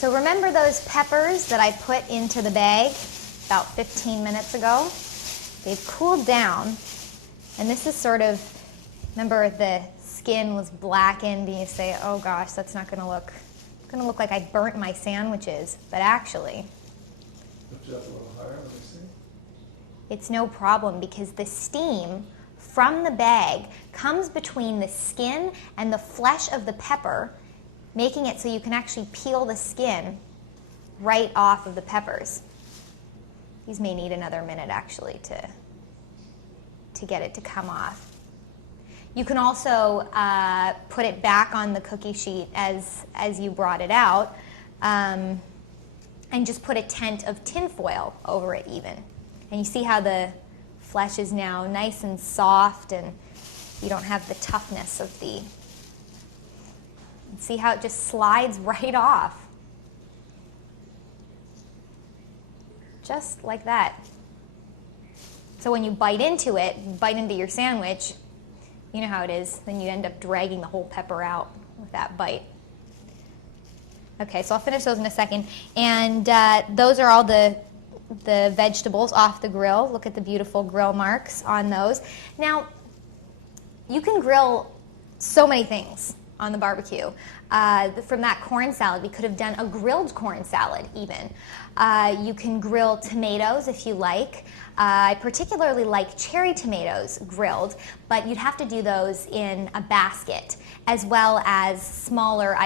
So remember those peppers that I put into the bag about 15 minutes ago? They've cooled down, and this is sort of, remember the skin was blackened, and you say, oh gosh, that's not going to look like I burnt my sandwiches, but actually, Lift it up a little higher, let me see. it's no problem because the steam from the bag comes between the skin and the flesh of the pepper, making it so you can actually peel the skin right off of the peppers. These may need another minute actually to get it to come off. You can also put it back on the cookie sheet as you brought it out, and just put a tent of tin foil over it even. And you see how the flesh is now nice and soft, and you don't have the toughness of the... See how it just slides right off. Just like that. So when you bite into it, bite into your sandwich, you know how it is. Then you end up dragging the whole pepper out with that bite. Okay, so I'll finish those in a second. And those are all the vegetables off the grill. Look at the beautiful grill marks on those. Now, you can grill so many things on the barbecue. From that corn salad, we could have done a grilled corn salad even. You can grill tomatoes if you like. I particularly like cherry tomatoes grilled, but you'd have to do those in a basket, as well as smaller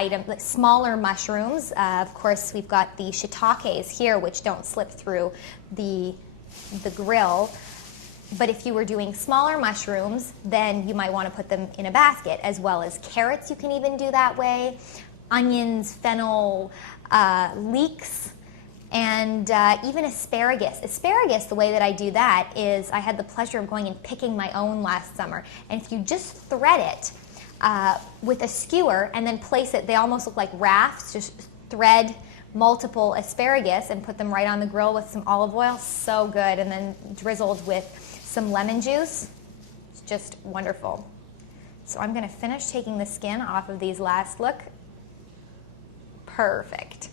mushrooms. Of course, we've got the shiitakes here, which don't slip through the grill. But if you were doing smaller mushrooms, then you might want to put them in a basket, as well as carrots. You can even do that way. Onions, fennel, leeks, and even asparagus. Asparagus, the way that I do that is I had the pleasure of going and picking my own last summer. And if you just thread it with a skewer and then place it, they almost look like rafts, just thread multiple asparagus and put them right on the grill with some olive oil. So good. And then drizzled with some lemon juice. It's just wonderful. So I'm going to finish taking the skin off of these last. Look. Perfect.